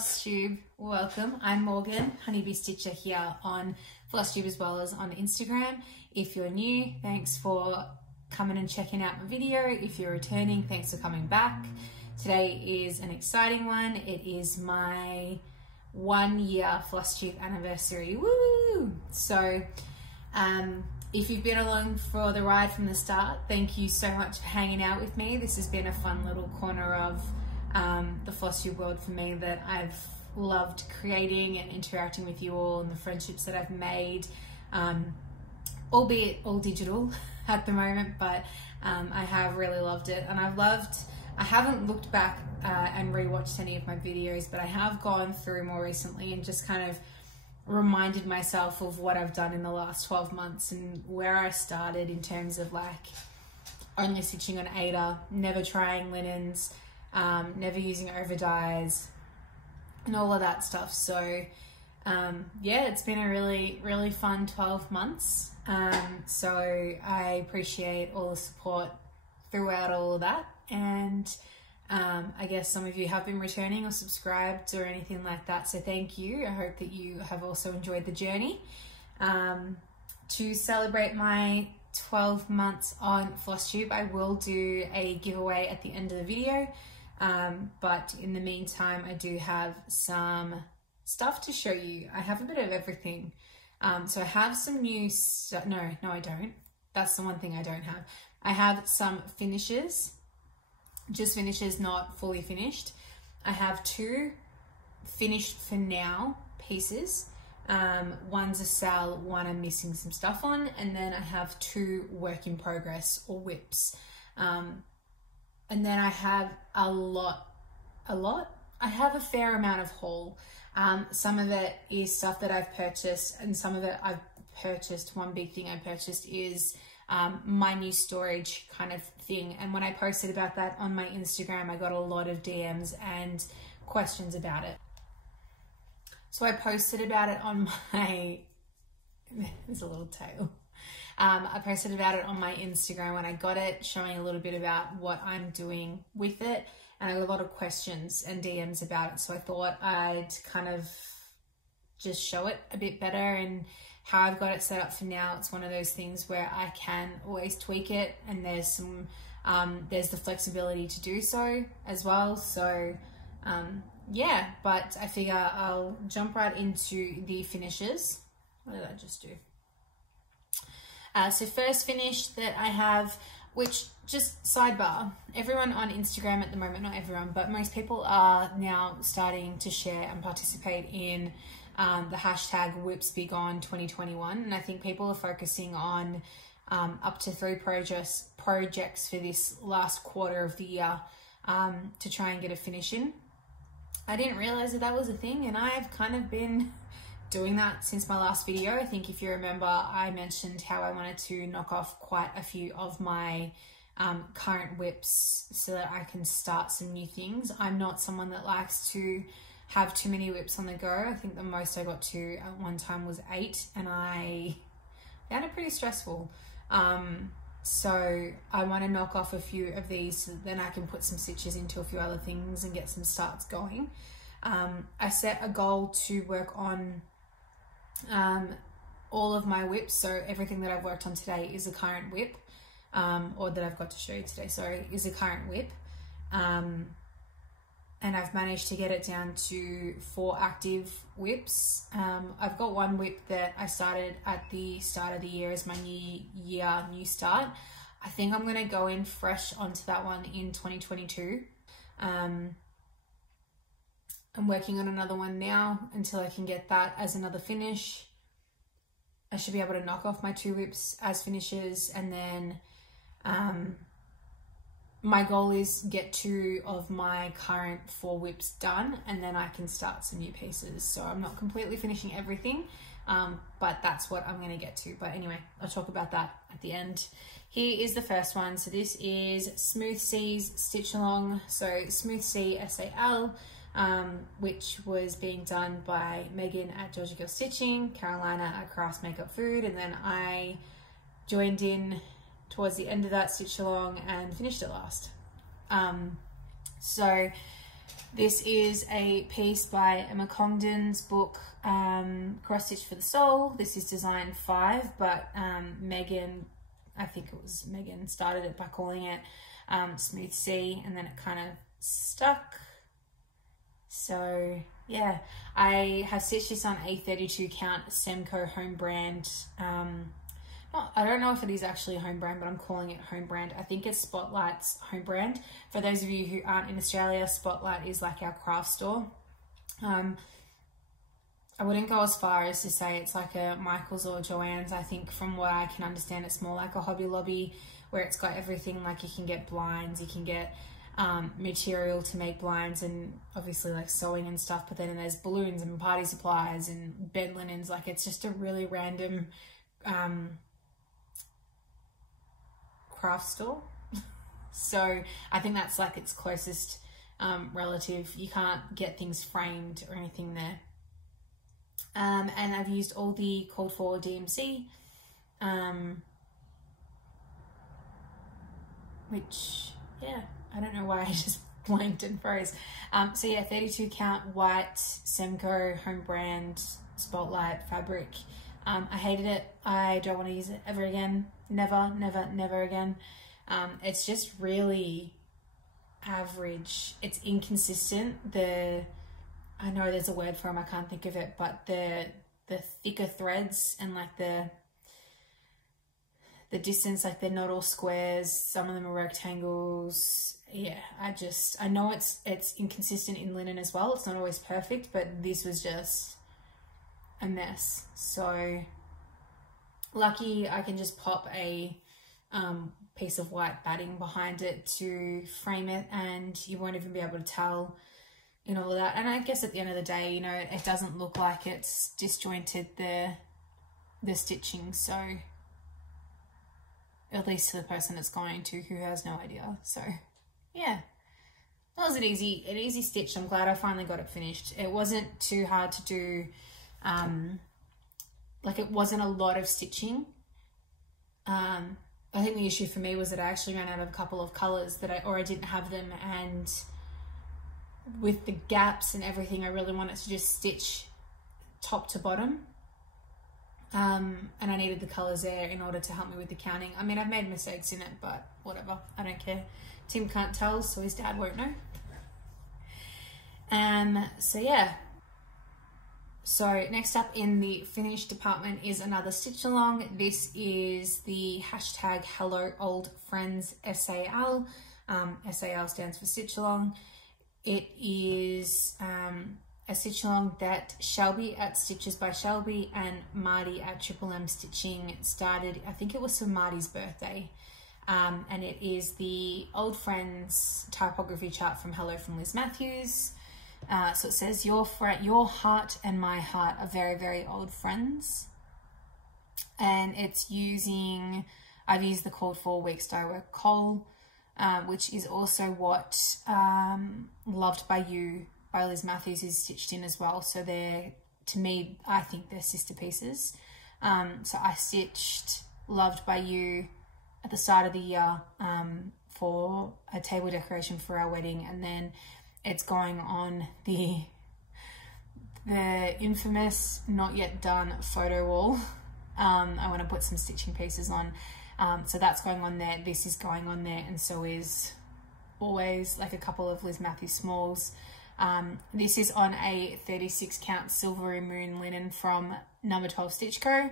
Flosstube, welcome. I'm Morgan, Honeybee Stitcher here on Flosstube as well as on Instagram. If you're new, thanks for coming and checking out my video. If you're returning, thanks for coming back. Today is an exciting one. It is my 1 year Flosstube anniversary. Woo! So, if you've been along for the ride from the start, thank you so much for hanging out with me. This has been a fun little corner of the Flosstube world for me that I've loved creating and interacting with you all, and the friendships that I've made, albeit all digital at the moment, but I have really loved it. And I haven't looked back and rewatched any of my videos, but I have gone through more recently and just kind of reminded myself of what I've done in the last 12 months and where I started in terms of like only stitching on aida, never trying linens, never using over dyes and all of that stuff. So yeah, it's been a really fun 12 months. So I appreciate all the support throughout all of that, and I guess some of you have been returning or subscribed or anything like that, so thank you. I hope that you have also enjoyed the journey. To celebrate my 12 months on Flosstube, I will do a giveaway at the end of the video, but in the meantime I do have some stuff to show you. I have a bit of everything. So I have some new stuff. No I don't. That's the one thing I don't have. I have some finishes, just finishes, not fully finished. I have 2 finished for now pieces. One's a sal, one I'm missing some stuff on, and then I have 2 work in progress or whips. And then I have I have a fair amount of haul. Some of it is stuff that I've purchased, and some of it I've purchased. One big thing I purchased is my new storage kind of thing, and when I posted about that on my Instagram, I got a lot of DMs and questions about it. So I posted about it on my there's a little tail. I posted about it on my Instagram when I got it, showing a little bit about what I'm doing with it, and I got a lot of questions and DMs about it, so I thought I'd kind of just show it a bit better and how I've got it set up for now. It's one of those things where I can always tweak it, and there's some there's the flexibility to do so as well. So yeah, but I figure I'll jump right into the finishes. What did I just do? So first finish that I have, which, just sidebar, everyone on Instagram at the moment, not everyone, but most people are now starting to share and participate in the hashtag WhipsBeGone 2021, and I think people are focusing on up to 3 projects for this last quarter of the year to try and get a finish in. I didn't realize that was a thing, and I've kind of been doing that since my last video. I think if you remember, I mentioned how I wanted to knock off quite a few of my current whips so that I can start some new things. I'm not someone that likes to have too many whips on the go. I think the most I got to at one time was 8, and I found it pretty stressful. So I want to knock off a few of these so that then I can put some stitches into a few other things and get some starts going. I set a goal to work on all of my whips, so everything that I've worked on today is a current whip, or that I've got to show you today, sorry, is a current whip. And I've managed to get it down to 4 active whips. I've got 1 whip that I started at the start of the year as my new start. I think I'm gonna go in fresh onto that one in 2022. I'm working on another one now until I can get that as another finish. I should be able to knock off my 2 whips as finishes, and then my goal is get 2 of my current 4 whips done, and then I can start some new pieces. So I'm not completely finishing everything, but that's what I'm going to get to. But anyway, I'll talk about that at the end. Here is the first one. So this is Smooth C's Stitch Along. So Smooth C SAL, which was being done by Megan at Georgia Girl Stitching, Carolina at Crafts Makeup Food, and then I joined in towards the end of that stitch along and finished it last. So This is a piece by Emma Congdon's book, Cross Stitch for the Soul. This is design 5, but Megan, I think it was Megan, started it by calling it Smooth Sea, and then it kind of stuck. So yeah, I have stitched this on a 32 count Semco home brand. I don't know if it is actually a home brand, but I'm calling it home brand. I think it's Spotlight's home brand. For those of you who aren't in Australia, Spotlight is like our craft store. I wouldn't go as far as to say it's like a Michael's or Joann's. I think from what I can understand, it's more like a Hobby Lobby, where it's got everything. Like you can get blinds, you can get material to make blinds, and obviously like sewing and stuff, but then there's balloons and party supplies and bed linens. Like it's just a really random craft store. So I think that's like its closest relative. You can't get things framed or anything there. And I've used all the called for DMC, which, yeah, I don't know why I just blanked and froze. So yeah, 32 count white Semco home brand Spotlight fabric. I hated it. I don't want to use it ever again. Never, never, never again. It's just really average. It's inconsistent. I know there's a word for them, I can't think of it, but the thicker threads and like the distance, like they're not all squares, some of them are rectangles. Yeah, I know it's inconsistent in linen as well. It's not always perfect, but this was just a mess. So lucky I can just pop a piece of white batting behind it to frame it, and you won't even be able to tell in all of that. And I guess at the end of the day, you know, it doesn't look like it's disjointed the stitching, so at least to the person it's going to, who has no idea. So yeah, that was an easy stitch. I'm glad I finally got it finished. It wasn't too hard to do. Like it wasn't a lot of stitching. I think the issue for me was that I actually ran out of a couple of colors that I didn't have them, and with the gaps and everything, I really wanted to just stitch top to bottom. And I needed the colors there in order to help me with the counting. I mean, I've made mistakes in it, but whatever, I don't care. Tim can't tell, so his dad won't know. So yeah. So next up in the finish department is another stitch along. This is the hashtag Hello Old Friends SAL. SAL stands for stitch along. It is a stitch along that Shelby at Stitches by Shelby and Marty at Triple M Stitching started. I think it was for Marty's birthday. And it is the Old Friends typography chart from Hello from Liz Matthews. So it says, your heart and my heart are very, very old friends. And it's using, I've used the called for Weeks Dye Work Coal, which is also what Loved by You by Liz Matthews is stitched in as well. So they're, to me, I think they're sister pieces. So I stitched Loved by You at the start of the year for a table decoration for our wedding, and then it's going on the infamous not yet done photo wall. I want to put some stitching pieces on, so that's going on there. This is going on there, and so is always like a couple of Liz Matthews smalls. This is on a 36 count Silvery Moon linen from number 12 Stitch Co.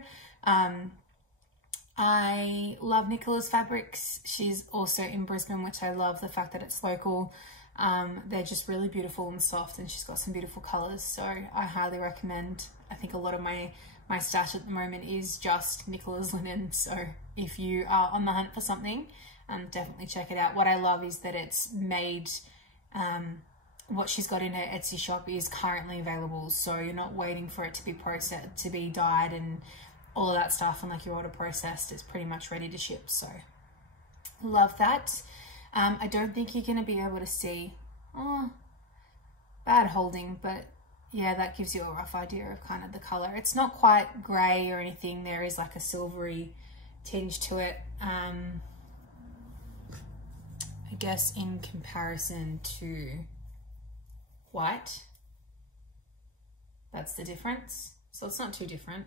I love Nicola's fabrics. She's also in Brisbane, which I love the fact that it's local. They're just really beautiful and soft, and she's got some beautiful colors, so I highly recommend. I think a lot of my stash at the moment is just Nicola's linen, so if you are on the hunt for something, definitely check it out. What I love is that it's made, what she's got in her Etsy shop is currently available, so you're not waiting for it to be processed, to be dyed and all of that stuff, and like your order processed. It's pretty much ready to ship, so love that. I don't think you're going to be able to see, bad holding, but yeah, that gives you a rough idea of kind of the color. It's not quite grey or anything. There is like a silvery tinge to it. I guess in comparison to white. That's the difference. So it's not too different.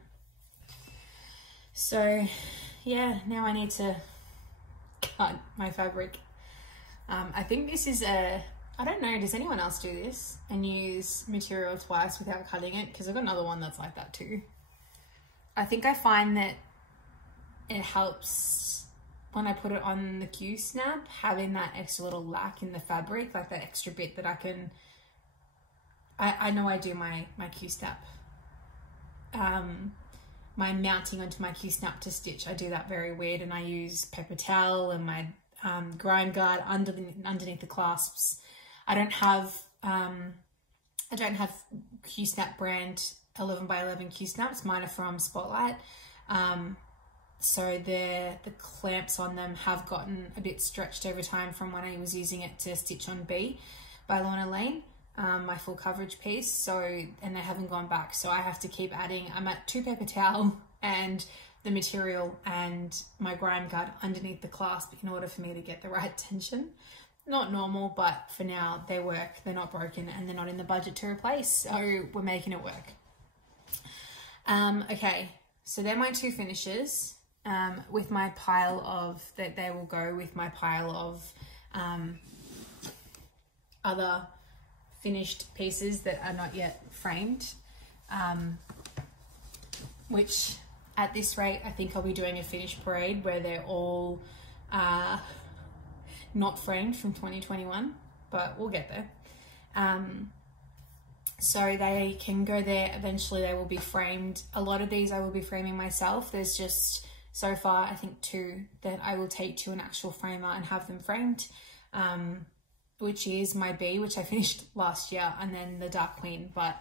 So yeah, now I need to cut my fabric. I think this is I don't know, does anyone else do this and use material twice without cutting it? Because I've got another one that's like that too. I think I find that it helps when I put it on the Q-snap, having that extra little lack in the fabric, like that extra bit that I can, I know I do my Q-snap, my mounting onto my Q-snap to stitch, I do that very weird, and I use paper towel and my grind guard underneath the clasps. I don't have Q-snap brand 11x11 Q-snaps, mine are from Spotlight. So the clamps on them have gotten a bit stretched over time from when I was using it to stitch on B by Lorna Lane, my full coverage piece. So, and they haven't gone back. So I have to keep adding, I'm at 2 paper towel and the material and my grind guard underneath the clasp in order for me to get the right tension. Not normal, but for now they work. They're not broken and they're not in the budget to replace. So we're making it work. Okay, so they're my 2 finishes. With my pile of, that they will go with my pile of other finished pieces that are not yet framed, which at this rate I think I'll be doing a finished parade where they're all not framed from 2021, but we'll get there. So they can go there. Eventually they will be framed. A lot of these I will be framing myself. There's just so far I think 2 that I will take to an actual framer and have them framed, which is my B, which I finished last year, and then the Dark Queen, but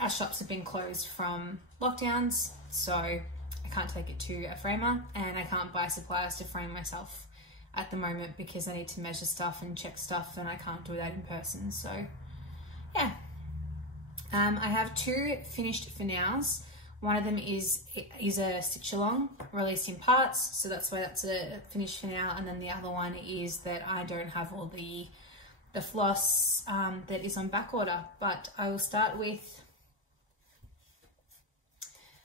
our shops have been closed from lockdowns, so I can't take it to a framer, and I can't buy supplies to frame myself at the moment because I need to measure stuff and check stuff, and I can't do that in person. So yeah, I have 2 finished for nows. One of them is a stitch along released in parts, so that's why that's a finish for now. And then the other one is that I don't have all the floss that is on back order, but I will start with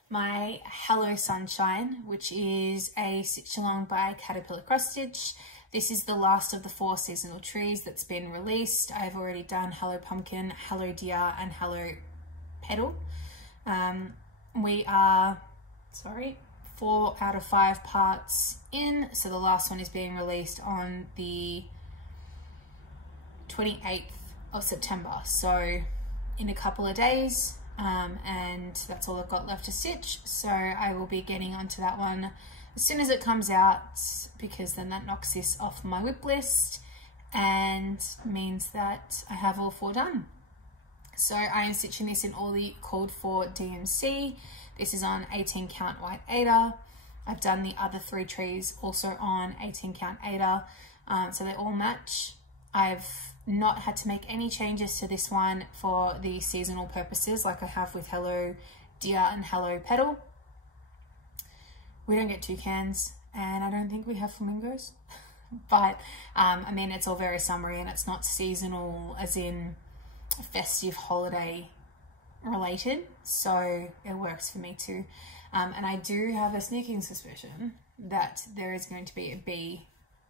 my Hello Sunshine, which is a stitch along by Caterpillar Cross Stitch. This is the last of the 4 seasonal trees that's been released. I've already done Hello Pumpkin, Hello Deer, and Hello Petal. We are, 4 out of 5 parts in, so the last one is being released on the 28th of September, so in a couple of days, and that's all I've got left to stitch. So I will be getting onto that one as soon as it comes out, because then that knocks this off my whip list and means that I have all 4 done. So I am stitching this in all the called for DMC. This is on 18 count white aida. I've done the other 3 trees also on 18 count aida, so they all match. I've not had to make any changes to this one for the seasonal purposes like I have with Hello Deer and Hello Petal. We don't get toucans and I don't think we have flamingos, but I mean, it's all very summery and it's not seasonal as in festive holiday related, so it works for me too. And I do have a sneaking suspicion that there is going to be a B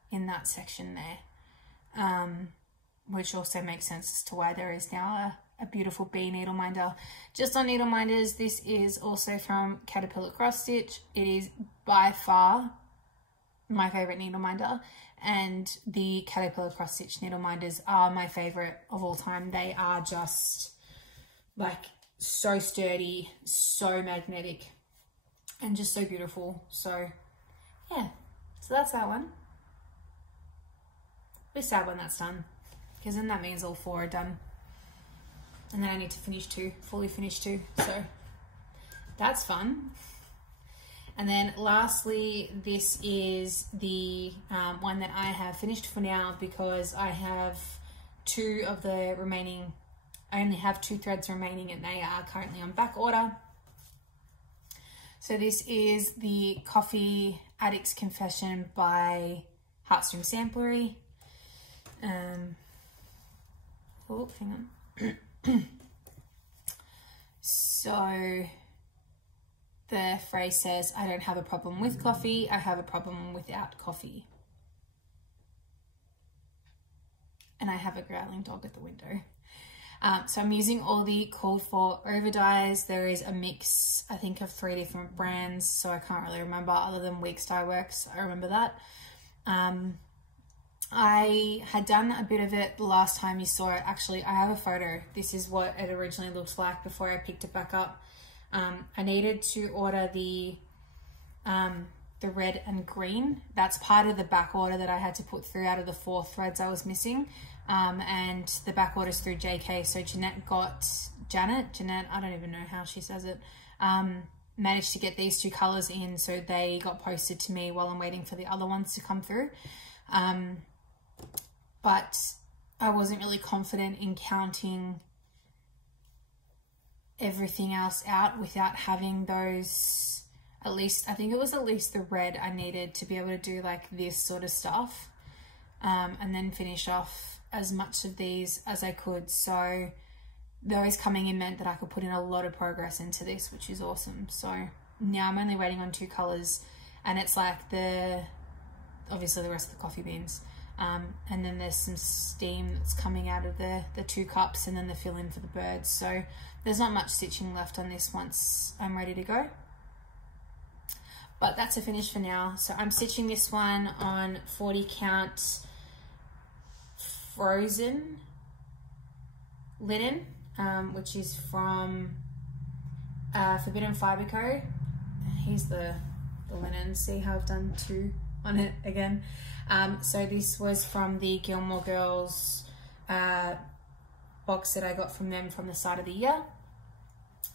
in that section there, which also makes sense as to why there is now a beautiful B needle minder. Just on needle minders, this is also from Caterpillar Cross Stitch. It is by far my favorite needle minder, and the Caterpillar Cross Stitch needle minders are my favorite of all time. They are just like so sturdy, so magnetic, and just so beautiful. So yeah, so that's that one. Be sad when that's done, because then that means all 4 are done, and then I need to finish 2, fully finish 2, so that's fun. And then lastly, this is the one that I have finished for now, because I have 2 of the remaining, I only have 2 threads remaining and they are currently on back order. So this is the Coffee Addicts Confession by Heartstring Samplery. Oh, hang on. So the phrase says, I don't have a problem with coffee, I have a problem without coffee. And I have a growling dog at the window. So I'm using all the called for over dyes. There is a mix, I think, of 3 different brands, so I can't really remember other than Weeks Dye Works. I remember that. I had done a bit of it the last time you saw it. Actually, I have a photo. This is what it originally looked like before I picked it back up. I needed to order the red and green. That's part of the back order that I had to put through out of the 4 threads I was missing. And the back order's through JK. So Janet, I don't even know how she says it, managed to get these 2 colors in, so they got posted to me while I'm waiting for the other ones to come through. But I wasn't really confident in counting everything else out without having those, at least, I think it was at least the red I needed to be able to do like this sort of stuff, and then finish off as much of these as I could. So those coming in meant that I could put in a lot of progress into this, which is awesome. So now I'm only waiting on 2 colors, and it's like obviously the rest of the coffee beans, and then there's some steam that's coming out of the 2 cups, and then the fill in for the birds. So there's not much stitching left on this once I'm ready to go, but that's a finish for now. So I'm stitching this one on 40 count frozen linen, which is from Forbidden Fibre Co. Here's the linen. See how I've done 2 on it again. So this was from the Gilmore Girls box that I got from them from the start of the year.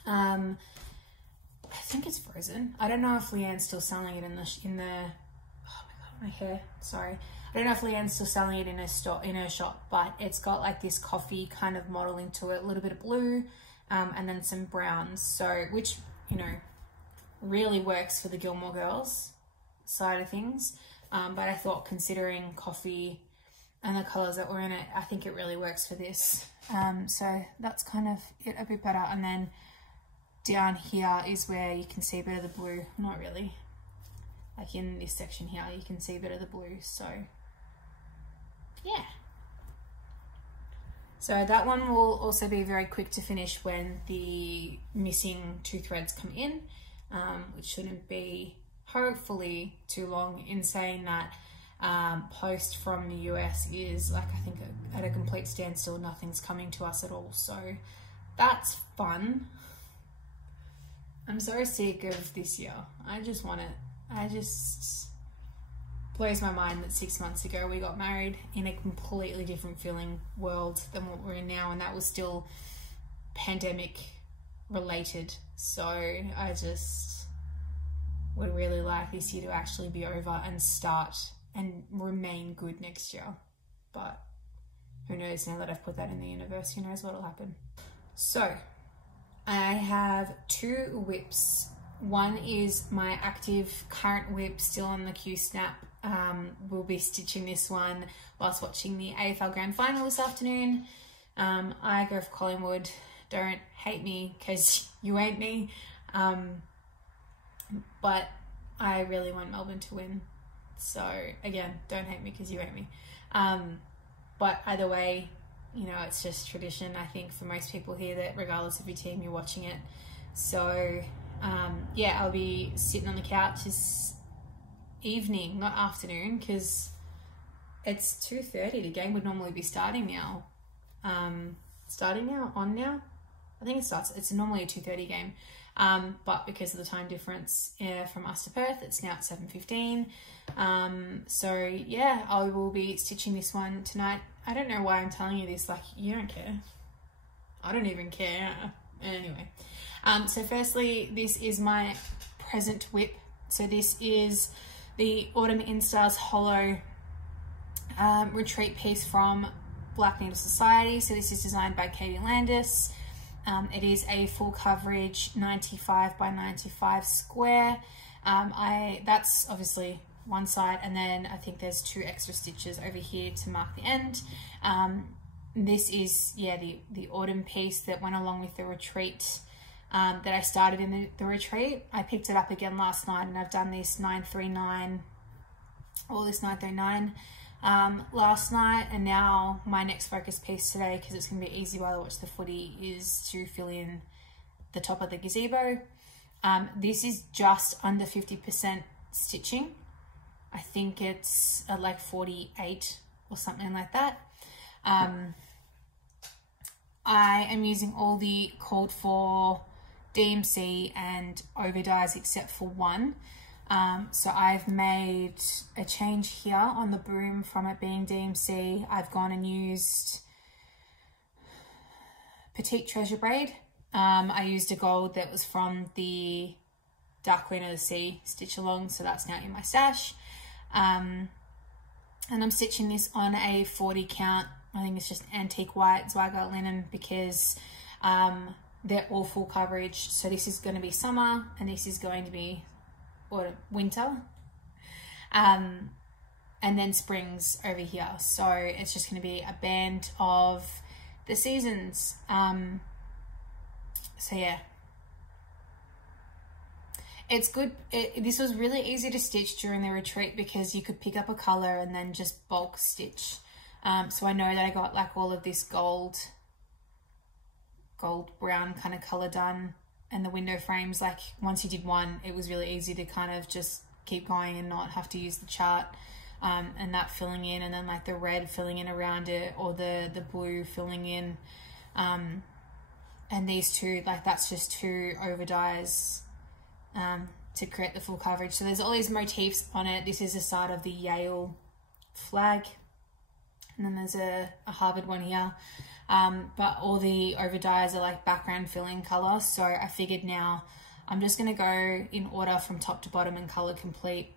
I think it's frozen. I don't know if Leanne's still selling it in the oh my god, my hair, sorry. I don't know if Leanne's still selling it in her shop, but it's got like this coffee kind of modeling to it, a little bit of blue, and then some browns. So, which, you know, really works for the Gilmore Girls side of things. But I thought, considering coffee and the colors that were in it, I think it really works for this. So that's kind of it a bit better. And then down here is where you can see a bit of the blue. Not really. Like in this section here, you can see a bit of the blue. So yeah. So that one will also be very quick to finish when the missing 2 threads come in, which shouldn't be hopefully too long. In saying that, post from the US is like, I think at a complete standstill. Nothing's coming to us at all, so that's fun. I'm so sick of this year. I just want it. Blows my mind that 6 months ago we got married in a completely different feeling world than what we're in now, and that was still pandemic related. So I just would really like this year to actually be over and start and remain good next year. But who knows, now that I've put that in the universe, who knows what'll happen. So I have 2 whips. One is my active current whip, still on the Q-snap. We'll be stitching this one whilst watching the AFL Grand Final this afternoon. I go for Collingwood. Don't hate me because you ain't me. But I really want Melbourne to win. So again, don't hate me because you hate me. But either way, you know, it's just tradition, I think, for most people here, that regardless of your team, you're watching it. So yeah, I'll be sitting on the couch this evening, not afternoon, because it's 2:30. The game would normally be starting now. Starting now? On now? I think it starts. It's normally a 2:30 game. But because of the time difference from us to Perth, it's now at 7:15. So yeah, I will be stitching this one tonight. I don't know why I'm telling you this, like, you don't care. I don't even care. Anyway, so firstly, this is my present whip. So this is the Autumn Instars Hollow retreat piece from Black Needle Society. So this is designed by Katie Landis. It is a full coverage 95 by 95 square. That's obviously one side, and then I think there's 2 extra stitches over here to mark the end. this is, yeah, the autumn piece that went along with the retreat that I started in the retreat. I picked it up again last night, and I've done this 939, all this 939 last night, and now my next focus piece today, because it's going to be easy while I watch the footy, is to fill in the top of the gazebo. This is just under 50% stitching. I think it's at like 48 or something like that. I am using all the called for DMC and over dyes except for one. So I've made a change here on the boom from it being DMC. I've gone and used Petite Treasure Braid. I used a gold that was from the Dark Queen of the Sea stitch along, so that's now in my stash. And I'm stitching this on a 40 count. I think it's just antique white Zweigart linen, because they're all full coverage. So this is going to be summer and this is going to be winter, and then spring's over here. So it's just going to be a band of the seasons. So yeah, it's good. This was really easy to stitch during the retreat because you could pick up a color and then just bulk stitch. So I know that I got like all of this gold brown kind of color done, and the window frames, like once you did one, it was really easy to kind of just keep going and not have to use the chart, and that filling in, and then like the red filling in around it, or the blue filling in, and these two, like that's just two over dyes to create the full coverage. So there's all these motifs on it. This is the side of the Yale flag, and then there's a Harvard one here, but all the over dyes are like background filling color. So I figured now I'm just going to go in order from top to bottom and color complete.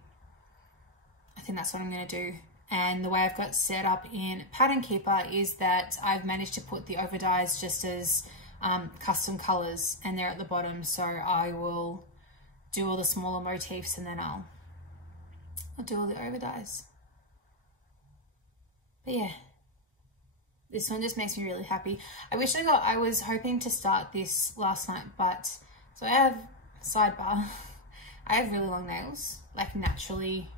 I think that's what I'm going to do. And the way I've got set up in Pattern Keeper is that I've managed to put the over dyes just as custom colors, and they're at the bottom. So I will do all the smaller motifs, and then I'll do all the over dyes. But yeah, this one just makes me really happy. I was hoping to start this last night, but so I have, sidebar, I have really long nails. Like naturally,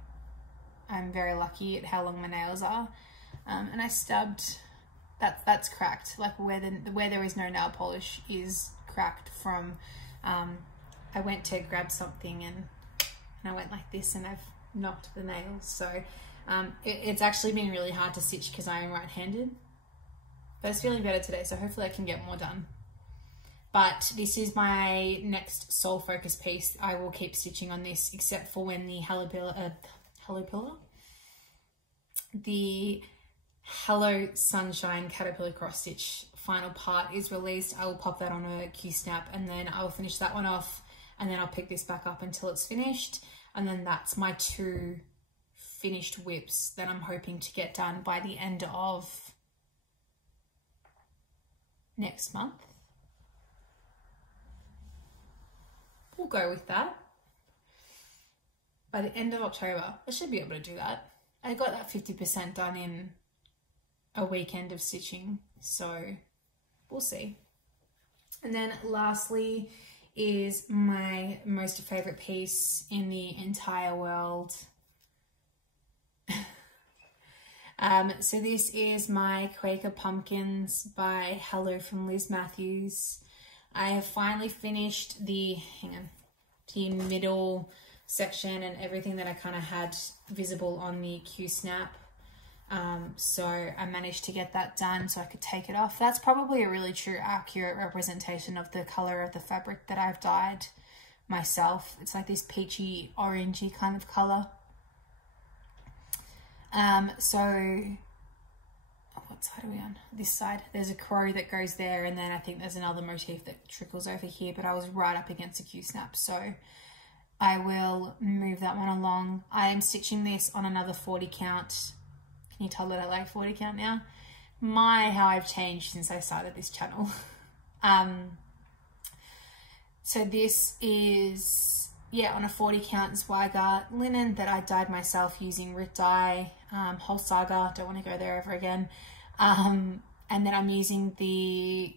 I'm very lucky at how long my nails are. And I stubbed, that's cracked. Like where there is no nail polish is cracked from, I went to grab something and I went like this and I've knocked the nails. So it's actually been really hard to stitch because I am right-handed, but it's feeling better today, so hopefully I can get more done. But this is my next sole focus piece. I will keep stitching on this, except for when the the Hello Sunshine Caterpillar cross stitch final part is released. I will pop that on a Q-snap, and then I will finish that one off, and then I'll pick this back up until it's finished. And then that's my 2 finished whips that I'm hoping to get done by the end of next month. We'll go with that. By the end of October, I should be able to do that. I got that 50% done in a weekend of stitching, so we'll see. And then lastly is my most favorite piece in the entire world. So this is my Quaker Pumpkins by Hello from Liz Matthews. I have finally finished the middle section and everything that I kind of had visible on the Q-snap. So I managed to get that done so I could take it off. That's probably a really true, accurate representation of the color of the fabric that I've dyed myself. It's like this peachy, orangey kind of color. So what side are we on? This side. There's a crow that goes there, and then I think there's another motif that trickles over here, but I was right up against a Q-snap, so I will move that one along. I am stitching this on another 40 count. Can you tell that I like 40 count now? How I've changed since I started this channel. So this is, yeah, on a 40 count Zweigart linen that I dyed myself using Rit dye, whole saga, don't want to go there ever again. And then I'm using the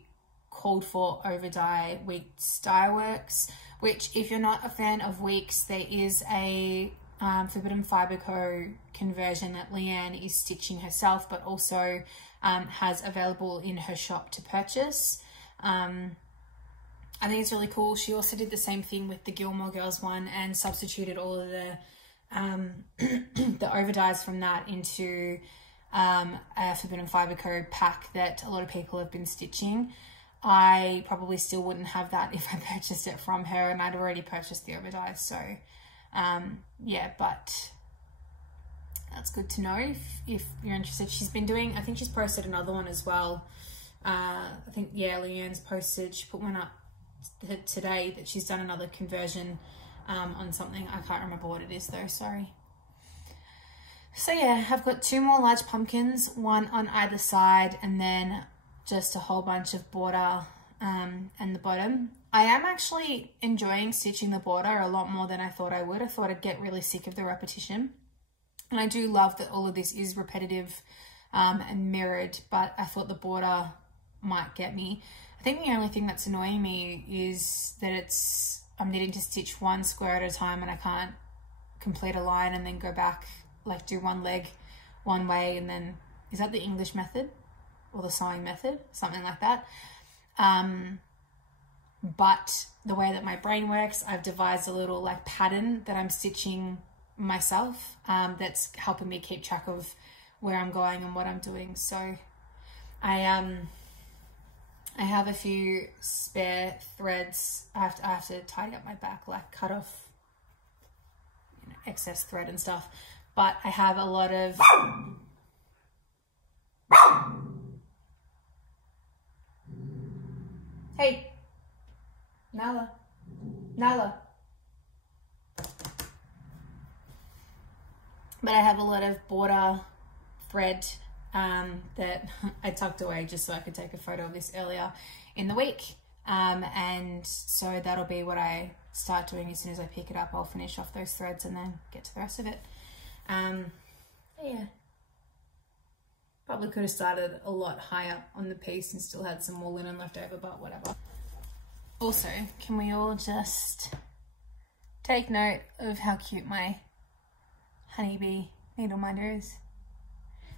called for over dye Weeks Dye Works, which if you're not a fan of Weeks, there is a Forbidden Fibre Co conversion that Leanne is stitching herself, but also has available in her shop to purchase. I think it's really cool. She also did the same thing with the Gilmore Girls one and substituted all of the the over dyes from that into a Forbidden Fibre Co pack that a lot of people have been stitching. I probably still wouldn't have that if I purchased it from her, and I'd already purchased the over dyes. So yeah, but that's good to know if you're interested. She's been doing, I think she's posted another one as well. I think, yeah, Leanne's posted, she put one up today that she's done another conversion on something. I can't remember what it is though, sorry. So yeah, I've got 2 more large pumpkins, one on either side, and then just a whole bunch of border and the bottom. I am actually enjoying stitching the border a lot more than I thought I would. I thought I'd get really sick of the repetition. And I do love that all of this is repetitive and mirrored, but I thought the border might get me. I think the only thing that's annoying me is that I'm needing to stitch 1 square at a time, and I can't complete a line and then go back, like do one leg one way, and then, is that the English method or the sewing method? Something like that. But the way that my brain works, I've devised a little like pattern that I'm stitching myself that's helping me keep track of where I'm going and what I'm doing. So I have a few spare threads. I have to tidy up my back, like cut off, you know, excess thread and stuff. But I have a lot of hey, Nala. But I have a lot of border thread that I tucked away just so I could take a photo of this earlier in the week. And so that'll be what I start doing as soon as I pick it up. I'll finish off those threads and then get to the rest of it. Yeah. Probably could have started a lot higher on the piece and still had some more linen left over, but whatever. Also, can we all just take note of how cute my honeybee needle minder is?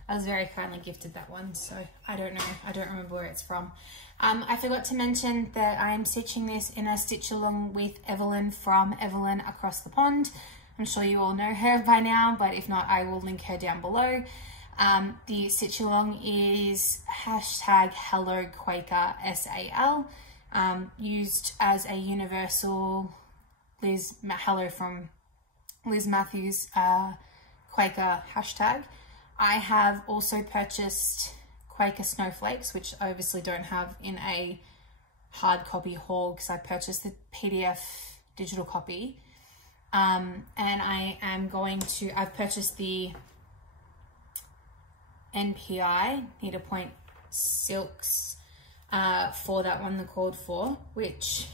I was very kindly gifted that one, so I don't know. I don't remember where it's from. I forgot to mention that I'm stitching this in a stitch along with Evelyn from Evelyn Across the Pond. I'm sure you all know her by now, but if not, I will link her down below. The stitch along is #HelloQuakerSAL, used as a universal hello from Liz Matthews Quaker hashtag. I have also purchased Quaker snowflakes, which I obviously don't have in a hard copy haul because I purchased the PDF digital copy. And I am I've purchased the NPI needlepoint silks for that one, the called for, which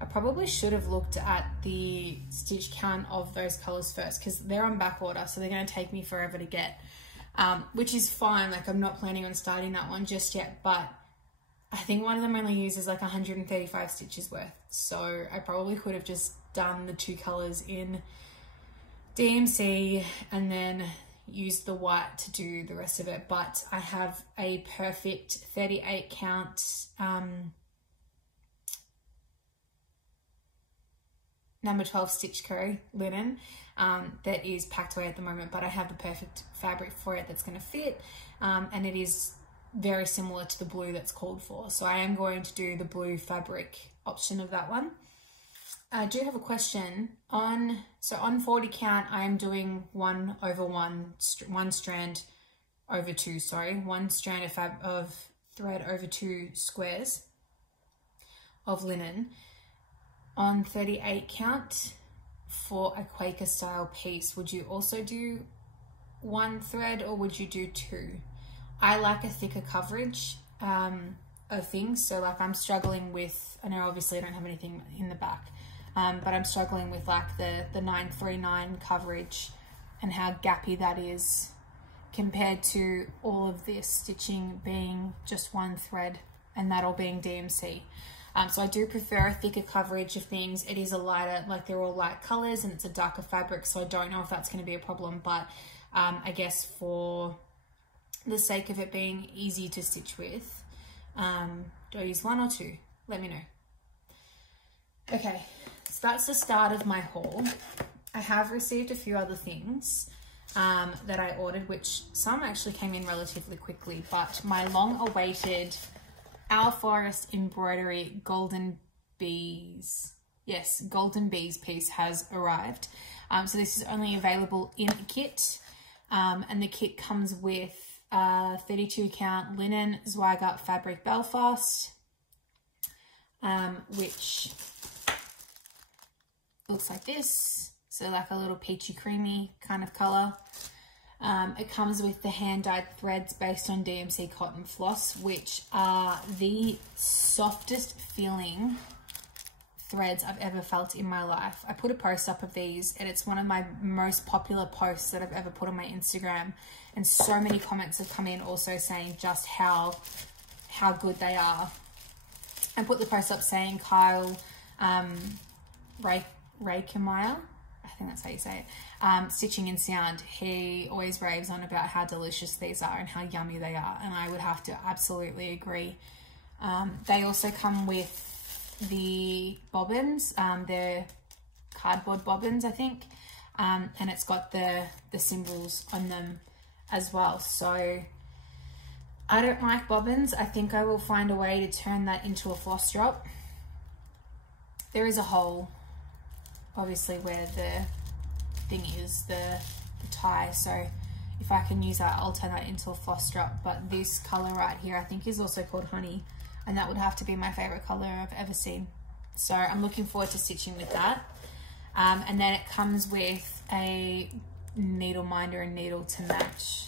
I probably should have looked at the stitch count of those colors first because they're on back order, so they're going to take me forever to get, which is fine. Like, I'm not planning on starting that one just yet, but I think one of them only uses like 135 stitches worth, so I probably could have just done the 2 colors in DMC and then used the white to do the rest of it. But I have a perfect 38 count number 12 stitch co linen that is packed away at the moment, but I have the perfect fabric for it that's going to fit, and it is very similar to the blue that's called for, so I am going to do the blue fabric option of that one. I do have a question on 40 count. I am doing 1 strand over 2, sorry, 1 strand of thread over 2 squares of linen. On 38 count for a Quaker style piece, would you also do 1 thread or would you do 2? I like a thicker coverage of things, so like I'm struggling with, I know obviously I don't have anything in the back, but I'm struggling with like the 939 coverage and how gappy that is compared to all of this stitching being just one thread and that all being DMC. So I do prefer a thicker coverage of things. It is a lighter, like they're all light colors and it's a darker fabric, so I don't know if that's going to be a problem, but I guess for the sake of it being easy to stitch with, do I use 1 or 2? Let me know. Okay, so that's the start of my haul. I have received a few other things that I ordered, which some actually came in relatively quickly, but my long-awaited Our Forest embroidery golden bees, yes, golden bees piece has arrived. So this is only available in a kit, and the kit comes with 32 count linen Zweigart fabric Belfast, which looks like this, so like a little peachy creamy kind of color. It comes with the hand-dyed threads based on DMC cotton floss, which are the softest feeling threads I've ever felt in my life. I put a post up of these and it's one of my most popular posts that I've ever put on my Instagram, and so many comments have come in also saying just how good they are. I put the post up saying Kyle Rakemeyer, I think that's how you say it, Stitching and Sound, he always raves on about how delicious these are and how yummy they are, and I would have to absolutely agree. They also come with the bobbins, they're cardboard bobbins, I think, and it's got the symbols on them as well. So I don't like bobbins. I think I will find a way to turn that into a floss drop. There is a hole obviously where the thing is, the tie, so if I can use that, I'll turn that into a floss drop. But this color right here I think is also called honey, and that would have to be my favorite color I've ever seen, so I'm looking forward to stitching with that. And then it comes with a needle minder and needle to match.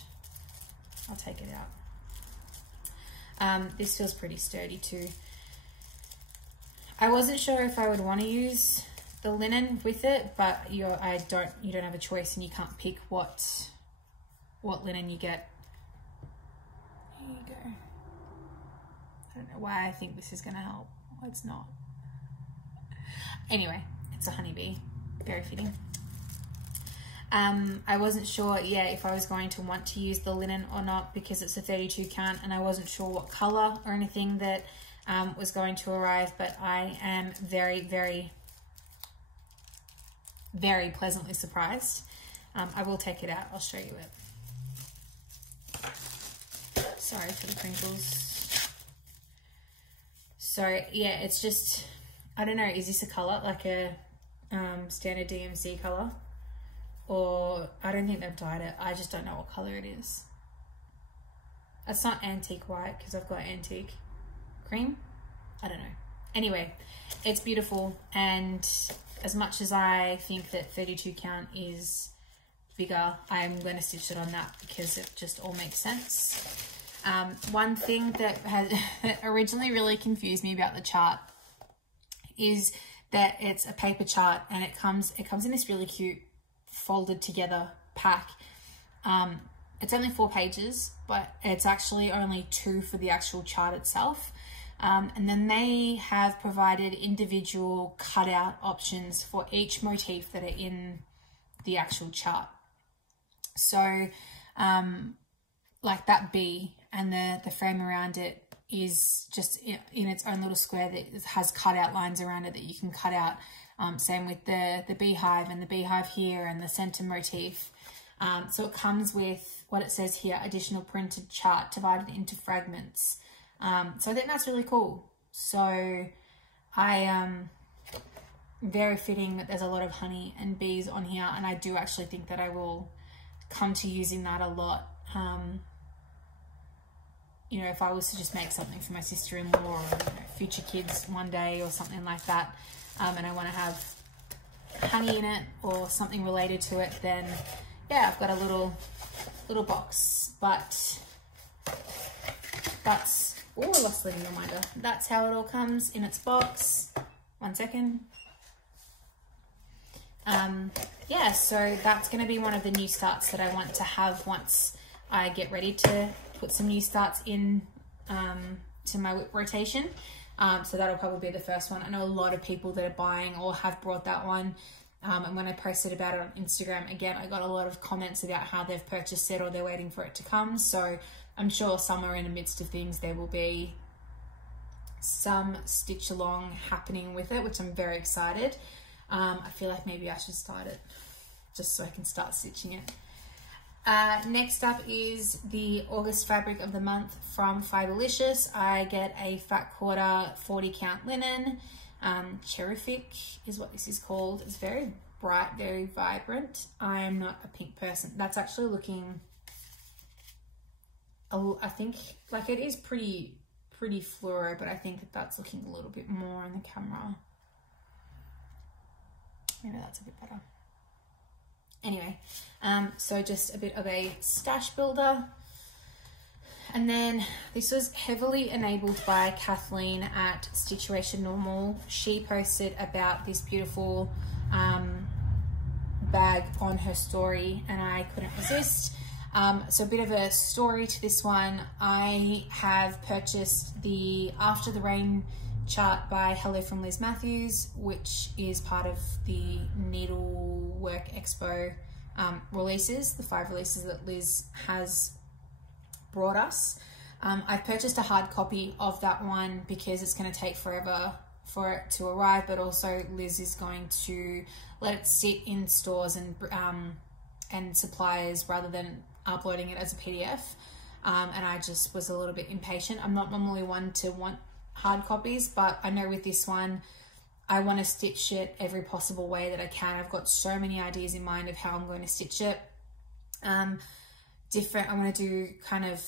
I'll take it out. This feels pretty sturdy too. I wasn't sure if I would want to use the linen with it, but you don't have a choice, and you can't pick what linen you get. Here you go. I don't know why I think this is going to help. Well, it's not. Anyway, it's a honeybee. Very fitting. I wasn't sure, if I was going to want to use the linen or not, because it's a 32 count, and I wasn't sure what color or anything that was going to arrive, but I am very, very, very pleasantly surprised. I will take it out. I'll show you it. Sorry for the crinkles. So yeah, it's just, I don't know, is this a color, like a standard DMC color? Or I don't think they've dyed it. I just don't know what color it is. It's not antique white because I've got antique cream. I don't know. Anyway, it's beautiful, and as much as I think that 32 count is bigger, I'm going to stitch it on that because it just all makes sense. One thing that originally really confused me about the chart is that it's a paper chart, and it comes in this really cute folded together pack. It's only 4 pages, but it's actually only 2 for the actual chart itself. And then they have provided individual cutout options for each motif that are in the actual chart. So like that bee and the frame around it is just in its own little square that has cutout lines around it that you can cut out. Same with the beehive and the beehive here and the center motif. So it comes with what it says here, additional printed chart divided into fragments. So I think that's really cool. So very fitting that there's a lot of honey and bees on here, and I do actually think that I will come to using that a lot. You know, if I was to just make something for my sister-in-law or future kids one day or something like that, and I want to have honey in it or something related to it, then yeah, I've got a little box. But that's, oh, I lost the reminder. That's how it all comes in its box. 1 second. Yeah, so that's going to be one of the new starts that I want to have once I get ready to put some new starts in to my whip rotation. So that'll probably be the first one. I know a lot of people that are buying or have brought that one. And when I posted about it on Instagram, again, I got a lot of comments about how they've purchased it or they're waiting for it to come. So I'm sure somewhere in the midst of things, there will be some stitch along happening with it, which I'm very excited. I feel like maybe I should start it just so I can start stitching it. Next up is the August fabric of the month from Fiberlicious. I get a fat quarter 40 count linen. Cherrific is what this is called. It's very bright, very vibrant. I am not a pink person. That's actually looking, I think, like it is pretty fluoro, but I think that that's looking a little bit more on the camera. Maybe that's a bit better. Anyway, so just a bit of a stash builder. And then this was heavily enabled by Kathleen at Situation Normal. She posted about this beautiful bag on her story and I couldn't resist. So a bit of a story to this one. I have purchased the After the Rain chart by Hello from Liz Matthews, which is part of the Needlework Expo releases, the 5 releases that Liz has brought us. I've purchased a hard copy of that one because it's going to take forever for it to arrive, but also Liz is going to let it sit in stores and suppliers rather than uploading it as a PDF. And I just was a little bit impatient. I'm not normally one to want hard copies, but I know with this one, I want to stitch it every possible way that I can. I've got so many ideas in mind of how I'm going to stitch it. I want to do kind of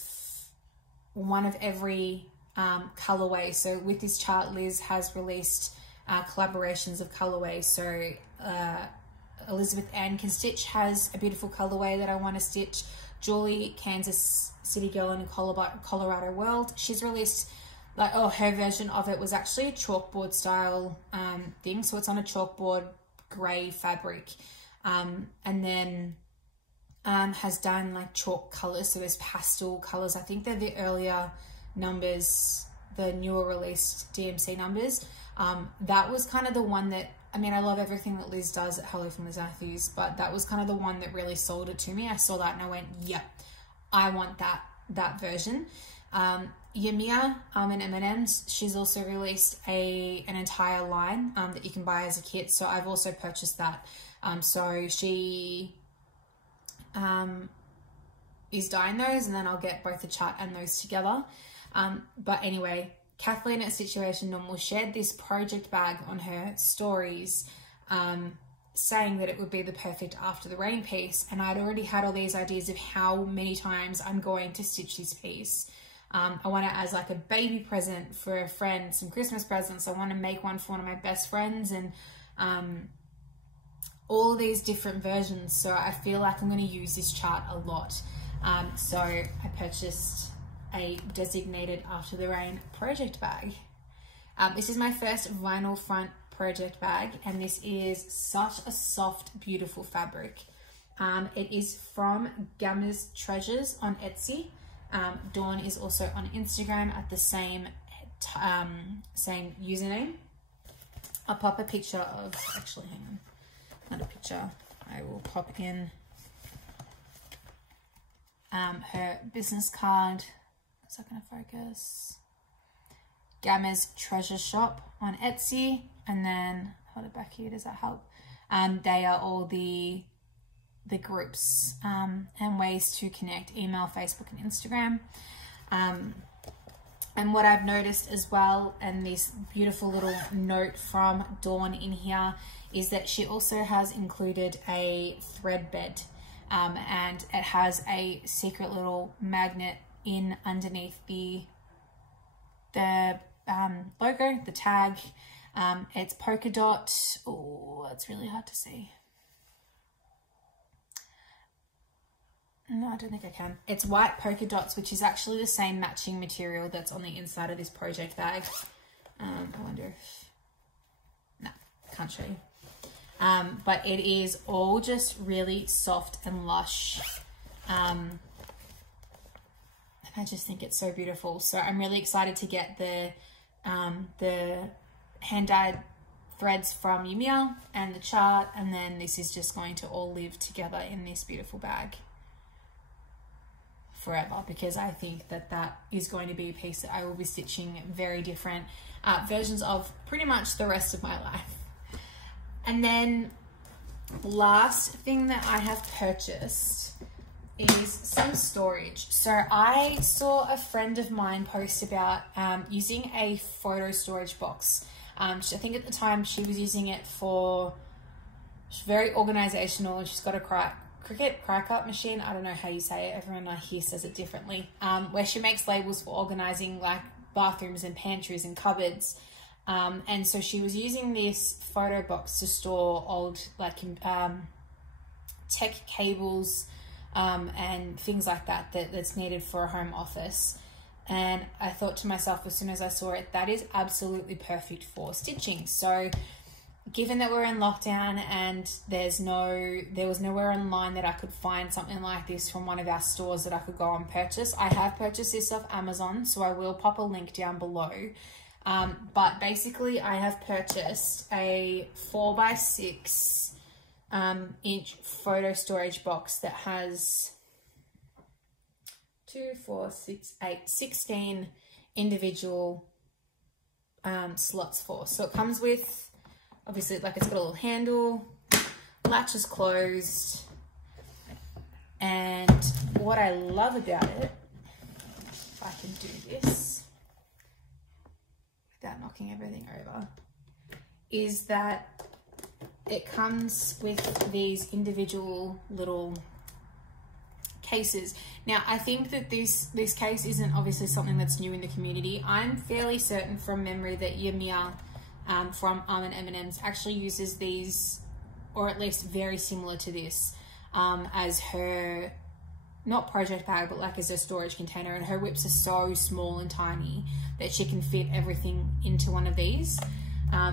one of every colorway. So with this chart, Liz has released collaborations of colorways. So Elizabeth Ann Can Stitch has a beautiful colorway that I want to stitch. Julie, Kansas City Girl in Colorado World, she's released her version of it was actually a chalkboard style thing. So it's on a chalkboard gray fabric, and then has done like chalk colors. So there's pastel colors. I think they're the earlier numbers, the newer released DMC numbers. That was kind of the one that, I mean, I love everything that Liz does at Hello from Liz Matthews, but that was kind of the one that really sold it to me. I saw that and I went, yep, I want that version. Yamiya in M&M's, she's also released an entire line that you can buy as a kit. So I've also purchased that. So she is dyeing those, and then I'll get both the chart and those together. But anyway, Kathleen at Situation Normal shared this project bag on her stories, saying that it would be the perfect After the Rain piece. And I'd already had all these ideas of how many times I'm going to stitch this piece. I want it as like a baby present for a friend, some Christmas presents. I want to make one for one of my best friends, and all these different versions. So I feel like I'm going to use this chart a lot. So I purchased a designated After the Rain project bag. This is my first vinyl front project bag, and this is such a soft, beautiful fabric. It is from Gamma's Treasures on Etsy. Dawn is also on Instagram at the same username. I'll pop a picture of, actually hang on, not a picture, I will pop in her business card. Is that going to focus? Gamma's Treasure Shop on Etsy, and then hold it back here, does that help? They are all the groups and ways to connect: email, Facebook, and Instagram. And what I've noticed as well, and this beautiful little note from Dawn in here, is that she also has included a thread bed, and it has a secret little magnet in underneath the logo, the tag. It's polka dot. Oh, that's really hard to see. No, I don't think I can. It's white polka dots, which is actually the same matching material that's on the inside of this project bag. I wonder if... No, can't show you. But it is all just really soft and lush I just think it's so beautiful. So I'm really excited to get the hand-dyed threads from Yumia and the chart, and then this is just going to all live together in this beautiful bag forever, because I think that that is going to be a piece that I will be stitching very different versions of pretty much the rest of my life. And then last thing that I have purchased is some storage. So I saw a friend of mine post about using a photo storage box. I think at the time she was using it for, she's very organizational. She's got a Cricut crack-up machine. I don't know how you say it. Everyone here says it differently. Where she makes labels for organizing like bathrooms and pantries and cupboards. And so she was using this photo box to store old like tech cables and things like that's needed for a home office. And I thought to myself, as soon as I saw it, that is absolutely perfect for stitching. So given that we're in lockdown and there was nowhere online that I could find something like this from one of our stores that I could go and purchase, I have purchased this off Amazon, so I will pop a link down below. But basically I have purchased a 4x6 inch photo storage box that has 16 individual slots for. So it comes with, obviously, like it's got a little handle, latch is closed, and what I love about it, if I can do this without knocking everything over, is that it comes with these individual little cases. Now, I think that this case isn't obviously something that's new in the community. I'm fairly certain from memory that Yumia from M&M's actually uses these, or at least very similar to this, as her, not project bag, but like as a storage container. And her whips are so small and tiny that she can fit everything into one of these.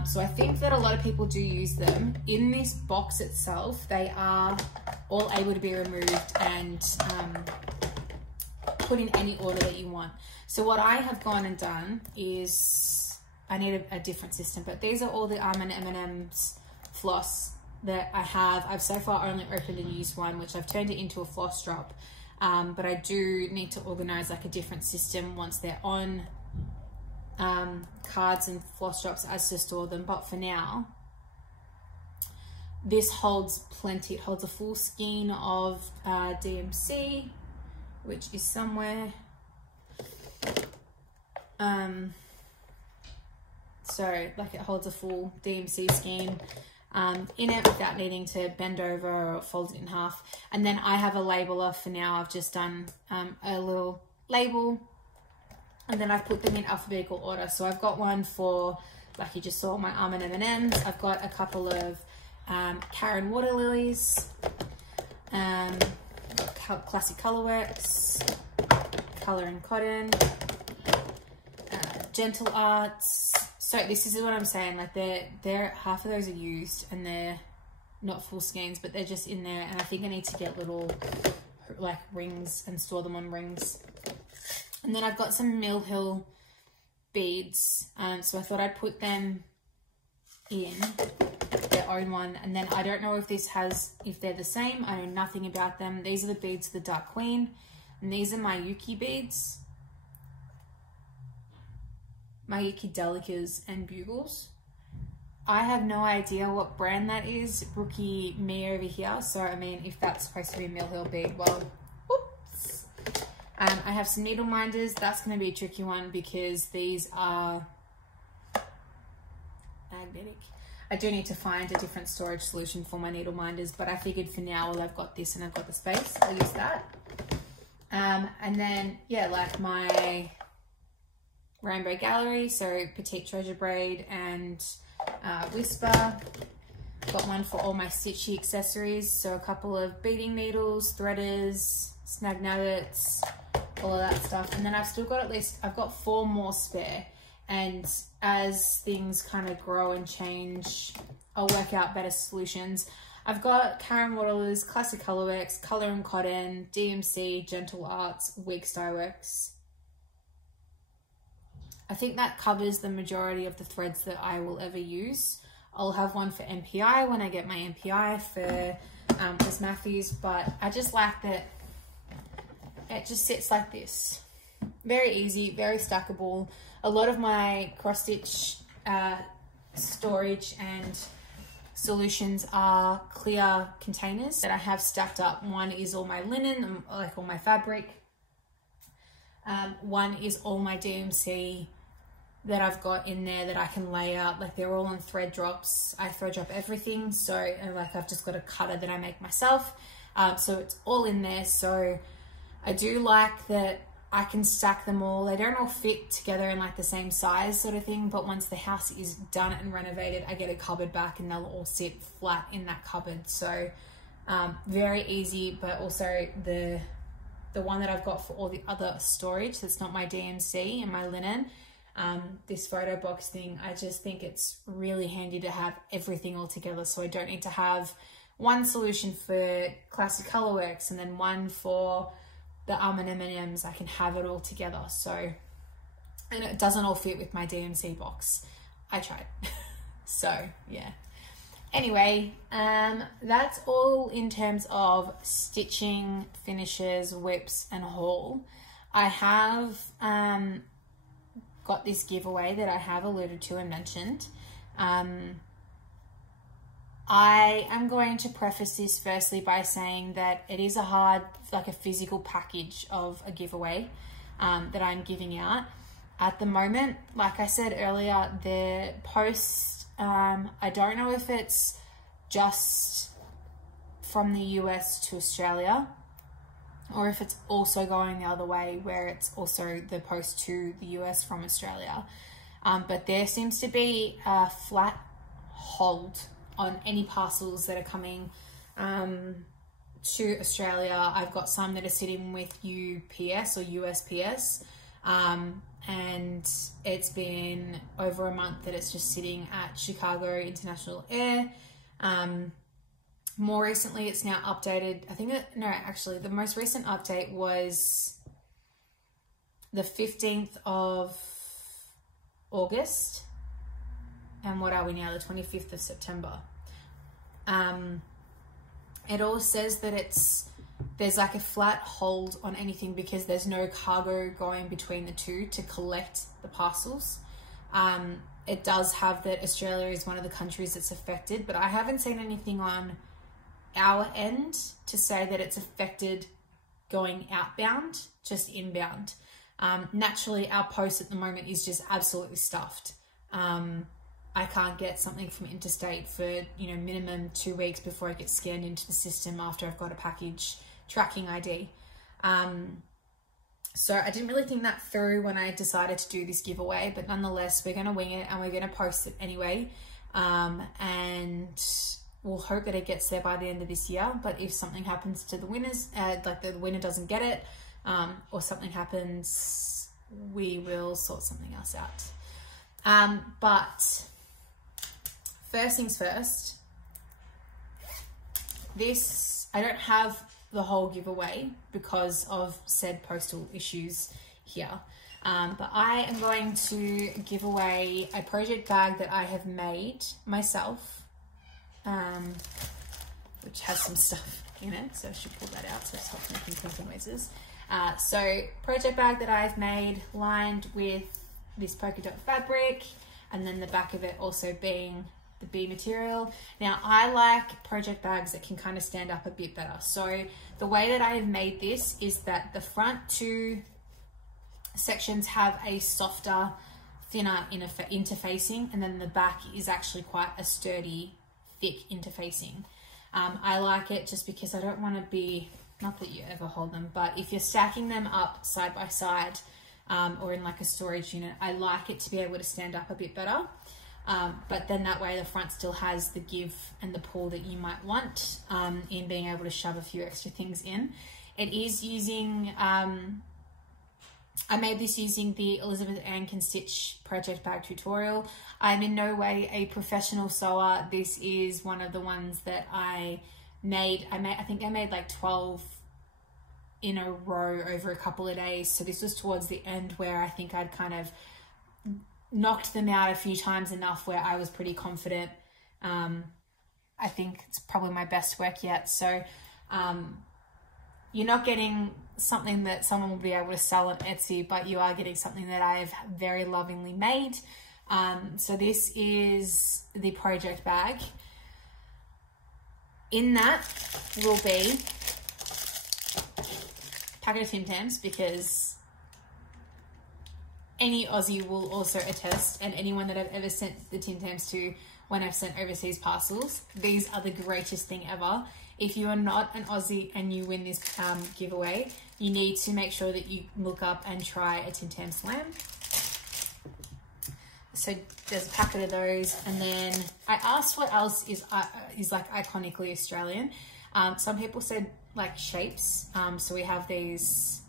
So I think that a lot of people do use them. In this box itself, they are all able to be removed and put in any order that you want. So what I have gone and done is, I need a different system, but these are all the M&M's floss that I have. I've so far only opened and used one, which I've turned it into a floss drop. But I do need to organize like a different system once they're on cards and floss drops as to store them. But for now, this holds plenty. It holds a full skein of DMC, which is somewhere. So like it holds a full DMC skein in it without needing to bend over or fold it in half. And then I have a labeler for now. I've just done a little label, and then I've put them in alphabetical order. So I've got one for, like you just saw, my almond M&Ms. I've got a couple of Karen water lilies, classic colorworks, color and cotton, gentle arts. So this is what I'm saying, like they're half of those are used and they're not full skeins, but they're just in there. And I think I need to get little like rings and store them on rings. And then I've got some Mill Hill beads. So I thought I'd put them in their own one. And then I don't know if if they're the same. I know nothing about them. These are the beads of the Dark Queen. And these are my Yuki beads. Mayuki Delicas and Bugles. I have no idea what brand that is. Rookie me over here. So I mean, if that's supposed to be a Mill Hill bead, well, whoops. I have some needle minders. That's going to be a tricky one because these are magnetic. I do need to find a different storage solution for my needle minders, but I figured for now, well, I've got this and I've got the space, I'll use that. And then, yeah, like my Rainbow Gallery, so Petite Treasure Braid and Whisper. Got one for all my stitchy accessories, so a couple of beading needles, threaders, snag nuggets, all of that stuff. And then I've still got I've got 4 more spare. And as things kind of grow and change, I'll work out better solutions. I've got Karen Waterloo's Classic Colorworks, Color and Cotton, DMC, Gentle Arts, Week Style Works. I think that covers the majority of the threads that I will ever use. I'll have one for MPI when I get my MPI for Miss Matthews, but I just like that it just sits like this. Very easy, very stackable. A lot of my cross stitch storage and solutions are clear containers that I have stacked up. One is all my linen, like all my fabric. One is all my DMC that I've got in there that I can lay out. Like they're all on thread drops. I thread drop everything. So like I've just got a cutter that I make myself. So it's all in there. So I do like that I can stack them all. They don't all fit together in like the same size sort of thing, but once the house is done and renovated, I get a cupboard back and they'll all sit flat in that cupboard. So very easy, but also the one that I've got for all the other storage that's not my DMC and my linen, this photo box thing, I just think it's really handy to have everything all together, so I don't need to have one solution for Classic Colorworks and then one for the almond M&Ms. I can have it all together. So, and it doesn't all fit with my DMC box. I tried. So yeah. Anyway, that's all in terms of stitching, finishes, whips and haul. I have got this giveaway that I have alluded to and mentioned. I am going to preface this firstly by saying that it is a hard, like a physical package of a giveaway that I'm giving out. At the moment, like I said earlier, the post, I don't know if it's just from the US to Australia or if it's also going the other way where it's also the post to the US from Australia. But there seems to be a flat hold on any parcels that are coming to Australia. I've got some that are sitting with UPS or USPS, and it's been over a month that it's just sitting at Chicago International Air. More recently, it's now updated. I think no, actually the most recent update was the 15th of August. And what are we now? The 25th of September. It all says that there's like a flat hold on anything because there's no cargo going between the two to collect the parcels. It does have that Australia is one of the countries that's affected, but I haven't seen anything on our end to say that it's affected going outbound, just inbound. Naturally, our post at the moment is just absolutely stuffed. I can't get something from interstate for, minimum 2 weeks before it gets scanned into the system after I've got a package tracking ID. So I didn't really think that through when I decided to do this giveaway, but nonetheless, we're going to wing it and we're going to post it anyway. And we'll hope that it gets there by the end of this year. But if something happens to the winners, like the winner doesn't get it, or something happens, we will sort something else out. But first things first, I don't have the whole giveaway because of said postal issues here. But I am going to give away a project bag that I have made myself, which has some stuff in it. So I should pull that out so it stops making clinking noises. So project bag that I've made lined with this polka dot fabric, and then the back of it also being the bee material. Now I like project bags that can kind of stand up a bit better. So the way that I have made this is that the front two sections have a softer, thinner interfacing, and then the back is actually quite a sturdy, thick interfacing. I like it just because I don't want to be, not that you ever hold them, but if you're stacking them up side by side, or in like a storage unit, I like it to be able to stand up a bit better. But then that way the front still has the give and the pull that you might want in being able to shove a few extra things in. It is using I made this using the Elizabeth Ann Can Stitch project bag tutorial. I'm in no way a professional sewer. This is one of the ones that I made. I think I made like 12 in a row over a couple of days. So this was towards the end where I think I'd kind of knocked them out a few times enough where I was pretty confident. I think it's probably my best work yet. So you're not getting something that someone will be able to sell on Etsy, but you are getting something that I've very lovingly made. So this is the project bag. In that will be a packet of Tim Tams, because any Aussie will also attest, and anyone that I've ever sent the Tim Tams to when I've sent overseas parcels, these are the greatest thing ever. If you are not an Aussie and you win this giveaway, you need to make sure that you look up and try a Tim Tam Slam. So there's a packet of those, and then I asked what else is like iconically Australian. Some people said like shapes. So we have these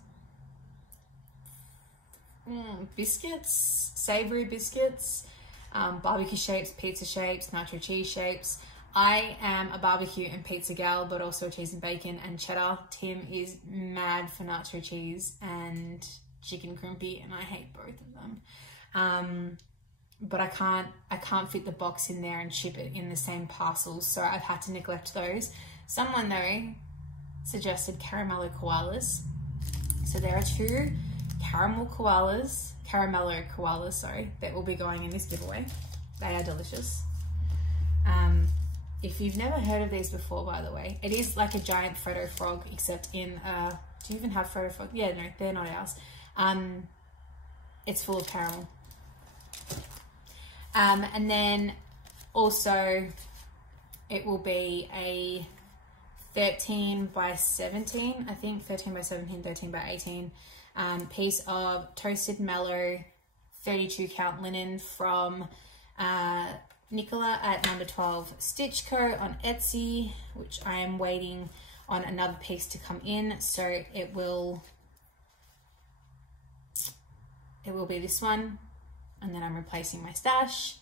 biscuits, savory biscuits, barbecue shapes, pizza shapes, nacho cheese shapes. I am a barbecue and pizza gal, but also cheese and bacon and cheddar. Tim is mad for nacho cheese and chicken crimpy, and I hate both of them. But I can't fit the box in there and ship it in the same parcels, so I've had to neglect those. Someone though suggested caramello koalas. So there are 2 caramello koalas, sorry, that will be going in this giveaway. They are delicious. If you've never heard of these before, by the way, it is like a giant Frodo frog, except in, do you even have Frodo frog? Yeah, no, they're not ours. It's full of caramel. And then also it will be a 13 by 17, I think 13 by 17, 13 by 18 piece of toasted mellow 32 count linen from Nicola at number 12 Stitch Co on Etsy, which I am waiting on another piece to come in. So it will be this one, and then I'm replacing my stash.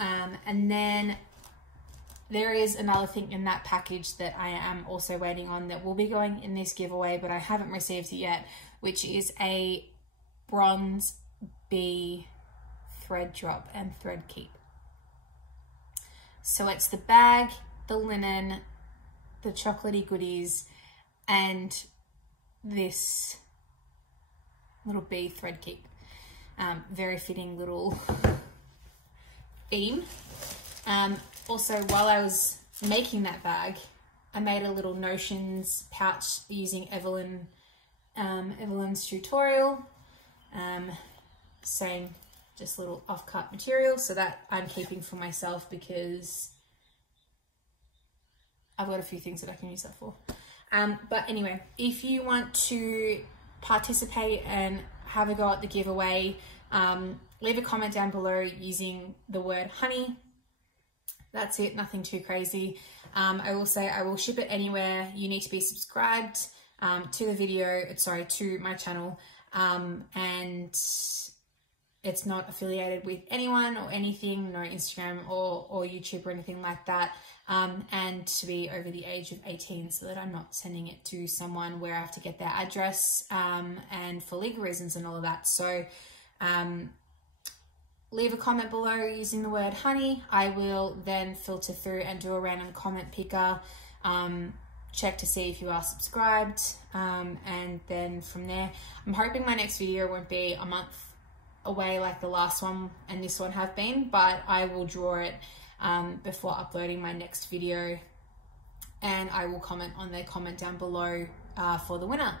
And then there is another thing in that package that I am also waiting on that will be going in this giveaway, but I haven't received it yet, which is a bronze bee thread drop and thread keep. So it's the bag, the linen, the chocolatey goodies, and this little bee thread keep. Very fitting little theme. Also, while I was making that bag, I made a little notions pouch using Evelyn's tutorial. Same, just little off-cut material, so that I'm keeping for myself because I've got a few things that I can use that for. But anyway, if you want to participate and have a go at the giveaway, leave a comment down below using the word honey. That's it, nothing too crazy. I will say I will ship it anywhere. You need to be subscribed to the video, sorry, to my channel, and it's not affiliated with anyone or anything, no Instagram or YouTube or anything like that, and to be over the age of 18 so that I'm not sending it to someone where I have to get their address and for legal reasons and all of that. So leave a comment below using the word honey. I will then filter through and do a random comment picker, check to see if you are subscribed, and then from there, I'm hoping my next video won't be a month away like the last one and this one have been, but I will draw it before uploading my next video, and I will comment on their comment down below for the winner.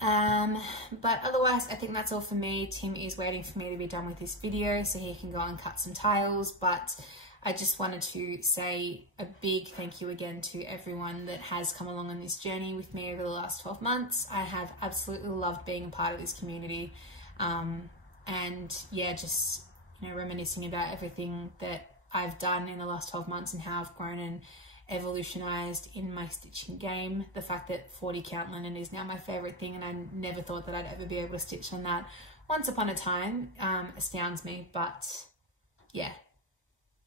But otherwise, I think that's all for me. Tim is waiting for me to be done with this video so he can go and cut some tiles, but I just wanted to say a big thank you again to everyone that has come along on this journey with me over the last 12 months. I have absolutely loved being a part of this community. And yeah, just, you know, reminiscing about everything that I've done in the last 12 months and how I've grown evolutionized in my stitching game. The fact that 40 count linen is now my favorite thing, and I never thought that I'd ever be able to stitch on that once upon a time, astounds me. But yeah,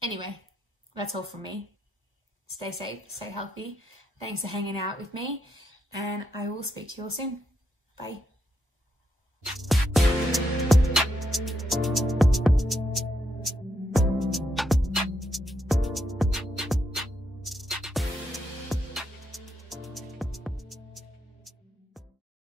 anyway, that's all from me. Stay safe, stay healthy. Thanks for hanging out with me, and I will speak to you all soon. Bye.